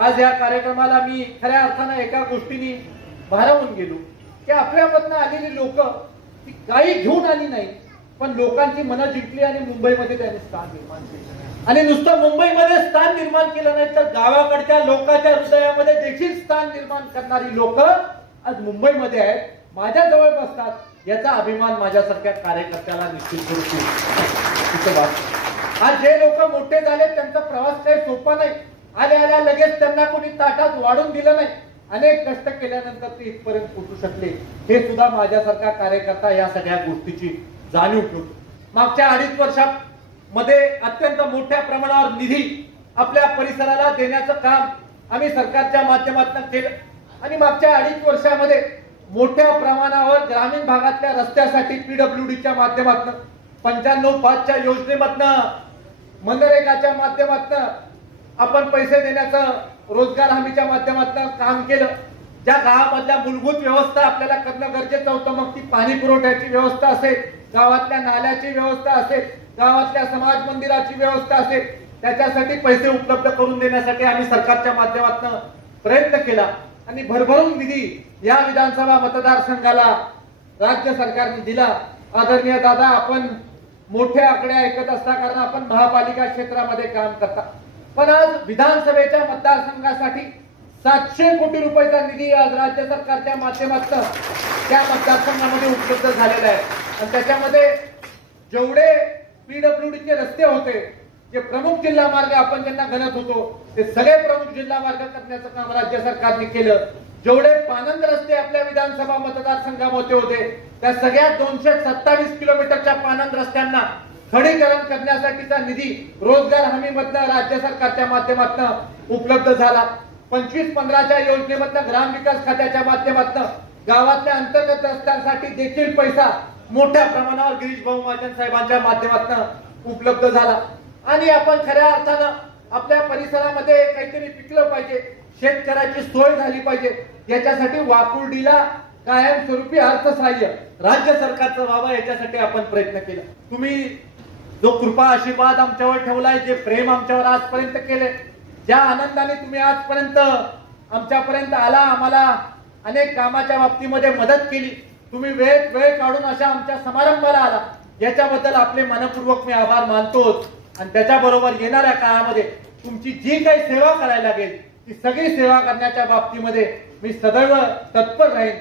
आज या कार्यक्रमाला मी खऱ्या अर्थानं एका गोष्टीने भारावून गेलो. की आपल्यामधनं आलेली लोक ती काही घेऊन आली नाही पण लोकांची मनं जिंकली आणि मुंबईमध्ये त्यांनी स्थान निर्माण केलं. आणि नुसतं मुंबईमध्ये स्थान निर्माण केलं नाही तर गावाकडच्या लोकांच्या हृदयामध्ये देखील स्थान निर्माण करणारी लोक आज मुंबईमध्ये आहेत. माझ्या जवळ बसतात. याचा अभिमान माझ्यासारख्या कार्यकर्त्याला निश्चित करू आज जे लोक मोठे झाले त्यांचा प्रवास काही सोपा नाही. आल्या आल्या लगेच त्यांना कोणी ताटात वाढून दिलं नाही. अनेक कष्ट केल्यानंतर ते इथपर्यंत पोहोचू शकले. हे सुद्धा माझ्यासारखा कार्यकर्ता या सगळ्या गोष्टीची जाणीव ठेवतो. मागच्या अडीच वर्षामध्ये अत्यंत मोठ्या प्रमाणावर निधी आपल्या परिसराला देण्याचं काम आम्ही सरकारच्या माध्यमातून केलं. आणि मागच्या अडीच वर्षामध्ये मोठ्या प्रमाणावर ग्रामीण भागातल्या रस्त्यासाठी पीडब्ल्यूडीच्या माध्यमातून पंच्याण्णव पाचच्या योजनेमधनं मनरेगाच्या माध्यमातून आपण पैसे देण्याचं रोजगार हमीच्या माध्यमातून काम केलं. ज्या गावामधल्या मूलभूत व्यवस्था आपल्याला करणं गरजेचं होतं. मग ती पाणी पुरवठ्याची व्यवस्था असेल गावातल्या नाल्याची व्यवस्था असेल गावातल्या समाज मंदिराची व्यवस्था असेल त्याच्यासाठी पैसे उपलब्ध करून देण्यासाठी आम्ही सरकारच्या माध्यमातून प्रयत्न केला. आणि भरभरून निधी या विधानसभा मतदारसंघाला राज्य सरकारने दिला. आदरणीय दादा आपण मोठ्या आकड्या ऐकत असता कारण आपण महापालिका क्षेत्रामध्ये काम करता. पण आज विधानसभेच्या मतदारसंघासाठी सातशे कोटी रुपयाचा निधी आज राज्य सरकारच्या माध्यमातून त्या मतदारसंघामध्ये उपलब्ध झालेला आहे. आणि त्याच्यामध्ये जेवढे पीडब्ल्यूडीचे रस्ते होते जे प्रमुख जिल्हा मार्ग आपण ज्यांना गणत होतो ते सगळे प्रमुख जिल्हा मार्ग करण्याचं काम राज्य सरकारने केलं. जेवढे पानंद रस्ते आपल्या विधानसभा मतदारसंघामध्ये होते त्या सगळ्या दोनशे सत्तावीस किलोमीटरच्या पानंद रस्त्यांना खडीकरण करण्यासाठीचा निधी रोजगार हमीमधनं राज्य सरकारच्या माध्यमातून उपलब्ध झाला. पंचवीस पंधराच्या योजनेमधनं ग्रामविकास खात्याच्या माध्यमातून गावातल्या अंतर्गत रस्त्यांसाठी देखील पैसा मोठ्या प्रमाणावर गिरीश भाऊ महाजन साहेबांच्या माध्यमातून उपलब्ध झाला. आणि आपण खऱ्या अर्थानं आपल्या परिसरामध्ये काहीतरी पिकलं पाहिजे शेतकऱ्याची सोय झाली पाहिजे याच्यासाठी वाकुर्डीला कायमस्वरूपी अर्थसहाय्य राज्य सरकारचं व्हावं याच्यासाठी आपण प्रयत्न केला. तुम्ही जो कृपा आशीर्वाद आमच्यावर ठेवलाय जे प्रेम आमच्यावर आजपर्यंत केले ज्या आनंदाने तुम्ही आजपर्यंत आमच्यापर्यंत आला आम्हाला अनेक कामाच्या बाबतीमध्ये मदत केली तुम्ही वेळ वेळ काढून अशा आमच्या समारंभाला आला. याच्याबद्दल आपले मनपूर्वक मी आभार मानतोच आणि त्याच्याबरोबर येणाऱ्या काळामध्ये तुमची जी काही सेवा करायला लागेल ती सगळी सेवा करण्याच्या बाबतीमध्ये मी सदैव तत्पर राहीन.